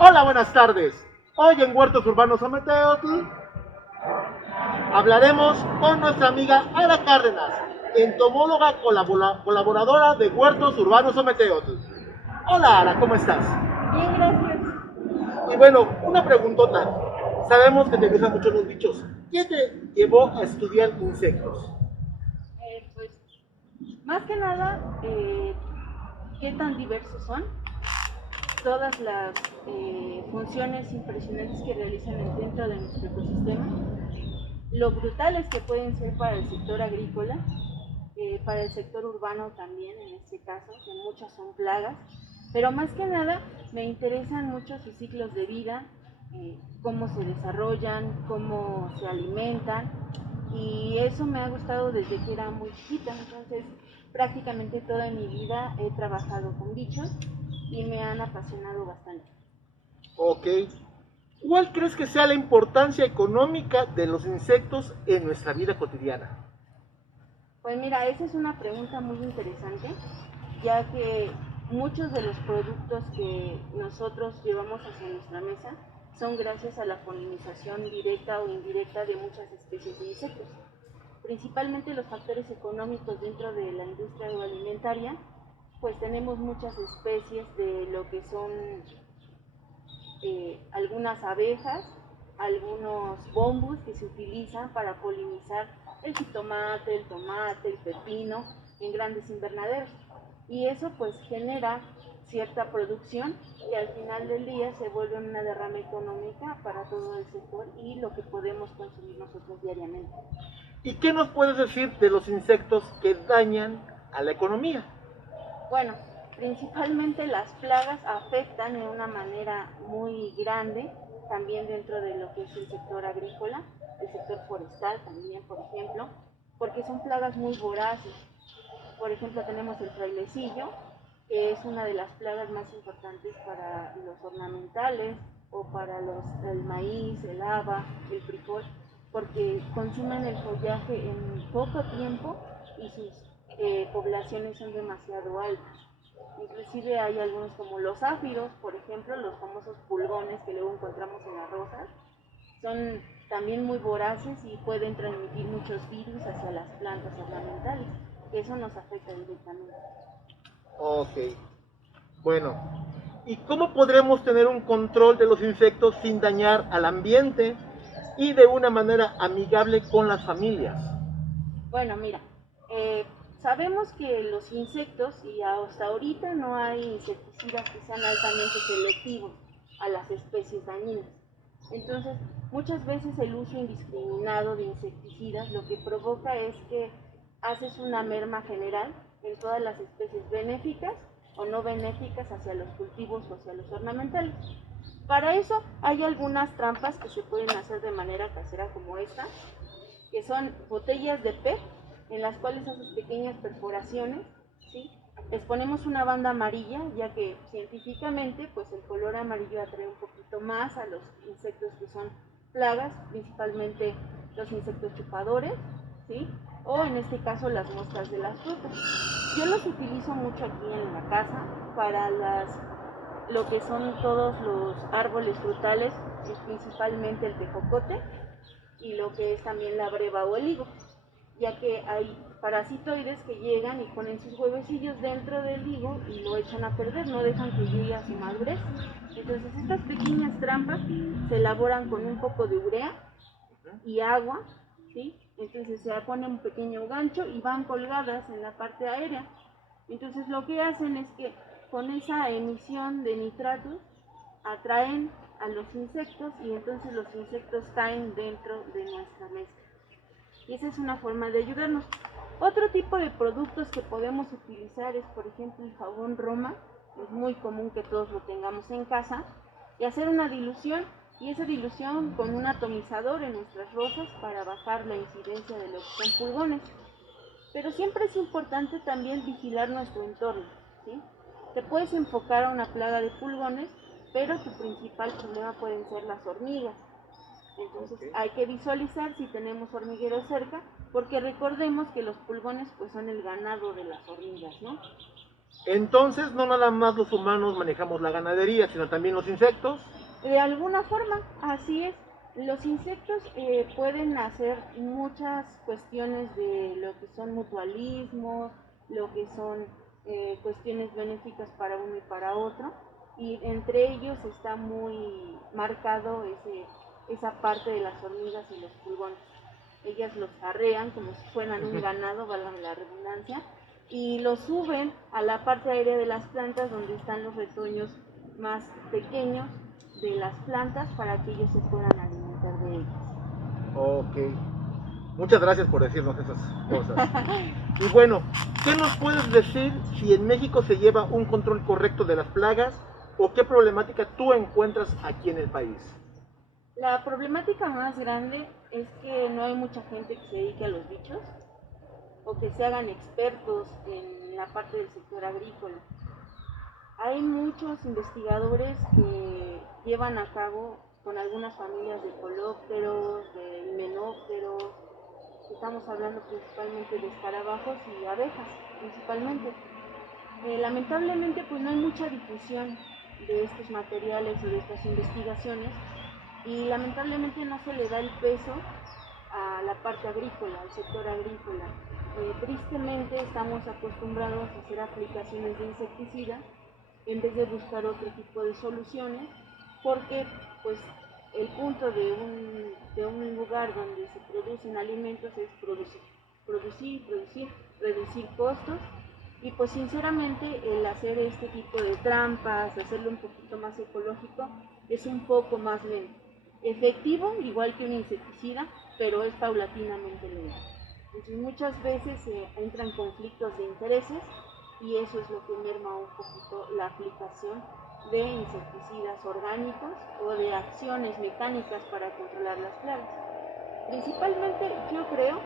Hola, buenas tardes. Hoy en Huertos Urbanos Ometeotl hablaremos con nuestra amiga Ara Cárdenas, entomóloga colaboradora de Huertos Urbanos Ometeotl. Hola Ara, ¿cómo estás? Bien, gracias. Y bueno, una preguntota. Sabemos que te gustan mucho los bichos. ¿Qué te llevó a estudiar insectos? Pues más que nada, qué tan diversos son todas las funciones impresionantes que realizan dentro de nuestro ecosistema, lo brutales que pueden ser para el sector agrícola, para el sector urbano también en este caso, que muchas son plagas, pero más que nada me interesan mucho sus ciclos de vida, cómo se desarrollan, cómo se alimentan, y eso me ha gustado desde que era muy chiquita. Entonces prácticamente toda mi vida he trabajado con bichos y me han apasionado bastante. Ok. ¿Cuál crees que sea la importancia económica de los insectos en nuestra vida cotidiana? Pues mira, esa es una pregunta muy interesante, ya que muchos de los productos que nosotros llevamos hacia nuestra mesa son gracias a la polinización directa o indirecta de muchas especies de insectos. Principalmente los factores económicos dentro de la industria agroalimentaria, pues tenemos muchas especies de lo que son algunas abejas, algunos bombos que se utilizan para polinizar el jitomate, el tomate, el pepino en grandes invernaderos. Y eso pues genera cierta producción y al final del día se vuelve una derrama económica para todo el sector y lo que podemos consumir nosotros diariamente. ¿Y qué nos puedes decir de los insectos que dañan a la economía? Bueno, principalmente las plagas afectan de una manera muy grande también dentro de lo que es el sector agrícola, el sector forestal también, por ejemplo, porque son plagas muy voraces. Por ejemplo, tenemos el frailecillo, que es una de las plagas más importantes para los ornamentales o para el maíz, el haba, el frijol, porque consumen el follaje en poco tiempo y sus poblaciones son demasiado altas. Inclusive hay algunos como los záfiros, por ejemplo, los famosos pulgones que luego encontramos en las rosas, son también muy voraces y pueden transmitir muchos virus hacia las plantas ornamentales, que eso nos afecta directamente. Ok, bueno. ¿Y cómo podremos tener un control de los insectos sin dañar al ambiente y de una manera amigable con las familias? Bueno, mira, eh, sabemos que los insectos, y hasta ahorita no hay insecticidas que sean altamente selectivos a las especies dañinas. Entonces, muchas veces el uso indiscriminado de insecticidas lo que provoca es que haces una merma general en todas las especies benéficas o no benéficas hacia los cultivos o hacia los ornamentales. Para eso hay algunas trampas que se pueden hacer de manera casera como esta, que son botellas de PET en las cuales haces pequeñas perforaciones, ¿sí? Les ponemos una banda amarilla, ya que científicamente pues el color amarillo atrae un poquito más a los insectos que son plagas, principalmente los insectos chupadores, ¿sí? O en este caso las moscas de las frutas. Yo los utilizo mucho aquí en la casa para lo que son todos los árboles frutales, principalmente el tejocote y lo que es también la breva o el higo, ya que hay parasitoides que llegan y ponen sus huevecillos dentro del higo y lo echan a perder, no dejan que llegue a su madurez. Entonces estas pequeñas trampas se elaboran con un poco de urea y agua, ¿sí? Entonces se pone un pequeño gancho y van colgadas en la parte aérea. Entonces lo que hacen es que con esa emisión de nitratos atraen a los insectos y entonces los insectos caen dentro de nuestra mezcla. Y esa es una forma de ayudarnos. Otro tipo de productos que podemos utilizar es, por ejemplo, el jabón Roma. Es muy común que todos lo tengamos en casa. Y hacer una dilución, y esa dilución con un atomizador en nuestras rosas para bajar la incidencia de lo que son pulgones. Pero siempre es importante también vigilar nuestro entorno, ¿sí? Te puedes enfocar a una plaga de pulgones, pero tu principal problema pueden ser las hormigas. Entonces Okay. hay que visualizar si tenemos hormigueros cerca, porque recordemos que los pulgones pues son el ganado de las hormigas, ¿no? Entonces, no nada más los humanos manejamos la ganadería, sino también los insectos. De alguna forma, así es. Los insectos pueden hacer muchas cuestiones de lo que son mutualismos, lo que son cuestiones benéficas para uno y para otro, y entre ellos está muy marcado esa parte de las hormigas y los pulgones. Ellas los arrean como si fueran un ganado, valga la redundancia, y los suben a la parte aérea de las plantas donde están los retoños más pequeños de las plantas para que ellos se puedan alimentar de ellas. Ok. Muchas gracias por decirnos esas cosas. Y bueno, ¿qué nos puedes decir si en México se lleva un control correcto de las plagas o qué problemática tú encuentras aquí en el país? La problemática más grande es que no hay mucha gente que se dedique a los bichos o que se hagan expertos en la parte del sector agrícola. Hay muchos investigadores que llevan a cabo con algunas familias de colópteros, de himenópteros, estamos hablando principalmente de escarabajos y abejas, principalmente. Lamentablemente pues no hay mucha difusión de estos materiales o de estas investigaciones y lamentablemente no se le da el peso a la parte agrícola, al sector agrícola. Tristemente estamos acostumbrados a hacer aplicaciones de insecticidas en vez de buscar otro tipo de soluciones, porque pues el punto de un lugar donde se producen alimentos es producir, reducir costos, y pues sinceramente el hacer este tipo de trampas, hacerlo un poquito más ecológico, es un poco más lento. Efectivo, igual que un insecticida, pero es paulatinamente lento. Entonces muchas veces entran conflictos de intereses y eso es lo que merma un poquito la aplicación de insecticidas orgánicos o de acciones mecánicas para controlar las plagas. Principalmente yo creo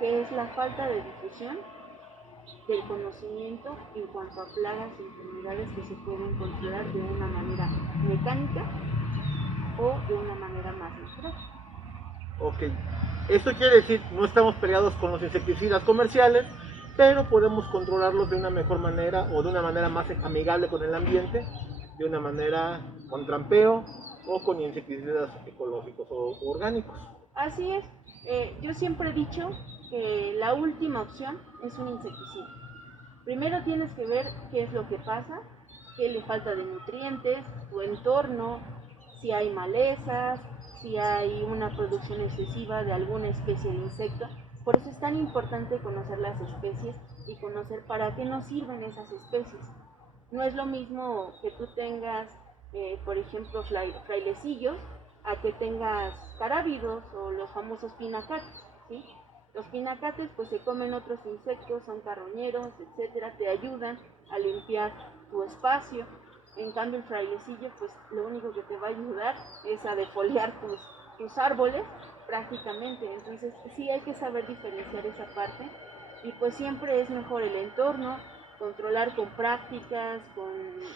que es la falta de difusión del conocimiento en cuanto a plagas y enfermedades que se pueden controlar de una manera mecánica o de una manera más natural. Ok. Esto quiere decir, no estamos peleados con los insecticidas comerciales, pero podemos controlarlos de una mejor manera o de una manera más amigable con el ambiente, de una manera con trampeo o con insecticidas ecológicos o orgánicos. Así es, yo siempre he dicho que la última opción es un insecticida. Primero tienes que ver qué es lo que pasa, qué le falta de nutrientes, tu entorno, si hay malezas, si hay una producción excesiva de alguna especie de insecto. Por eso es tan importante conocer las especies y conocer para qué nos sirven esas especies. No es lo mismo que tú tengas, por ejemplo, frailecillos, a que tengas carábidos o los famosos pinacates, ¿sí? Los pinacates pues se comen otros insectos, son carroñeros, etcétera, te ayudan a limpiar tu espacio. En cambio el frailecillo pues lo único que te va a ayudar es a defoliar tus árboles prácticamente. Entonces sí hay que saber diferenciar esa parte y pues siempre es mejor el entorno, controlar con prácticas, con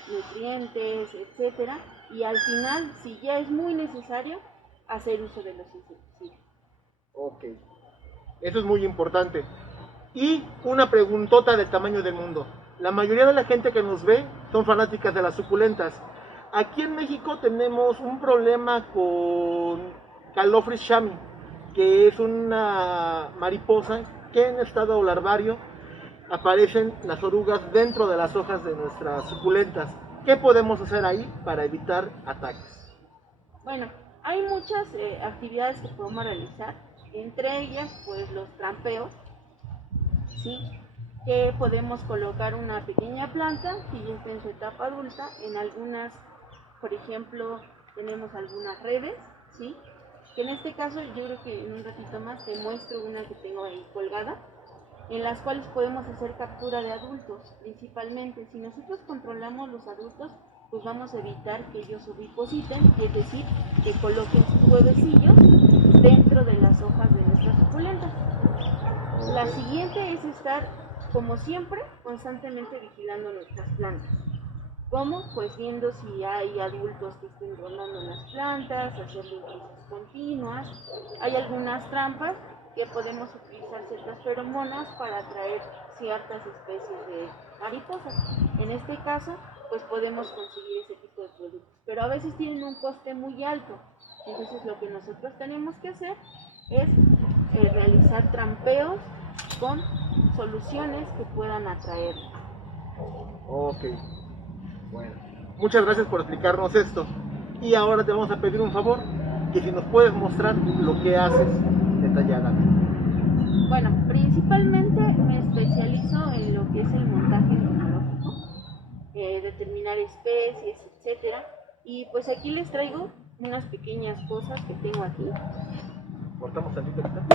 nutrientes, etcétera, y al final, si ya es muy necesario, hacer uso de los insecticidas. Ok. Eso es muy importante. Y una preguntota del tamaño del mundo. La mayoría de la gente que nos ve son fanáticas de las suculentas. Aquí en México tenemos un problema con Calophrys shami, que es una mariposa que en estado larvario aparecen las orugas dentro de las hojas de nuestras suculentas. ¿Qué podemos hacer ahí para evitar ataques? Bueno, hay muchas actividades que podemos realizar, entre ellas pues los trampeos, ¿sí? Que podemos colocar una pequeña planta que ya está en su etapa adulta, en algunas, por ejemplo, tenemos algunas redes, ¿sí? Que en este caso yo creo que en un ratito más te muestro una que tengo ahí colgada, en las cuales podemos hacer captura de adultos, principalmente. Si nosotros controlamos los adultos, pues vamos a evitar que ellos ovipositen, es decir, que coloquen sus huevecillos dentro de las hojas de nuestras suculentas. La siguiente es estar, como siempre, constantemente vigilando nuestras plantas. ¿Cómo? Pues viendo si hay adultos que estén rondando las plantas, hacer limpiezas continuas. Hay algunas trampas que podemos utilizar ciertas feromonas para atraer ciertas especies mariposas. En este caso, pues podemos conseguir ese tipo de productos, pero a veces tienen un coste muy alto. Entonces lo que nosotros tenemos que hacer es realizar trampeos con soluciones que puedan atraer. Ok, bueno. Muchas gracias por explicarnos esto. Y ahora te vamos a pedir un favor, que si nos puedes mostrar lo que haces detalladamente. Bueno, principalmente me especializo en lo que es el montaje tecnológico, determinar especies, etcétera. Y pues aquí les traigo unas pequeñas cosas que tengo aquí. Cortamos tantito ahorita.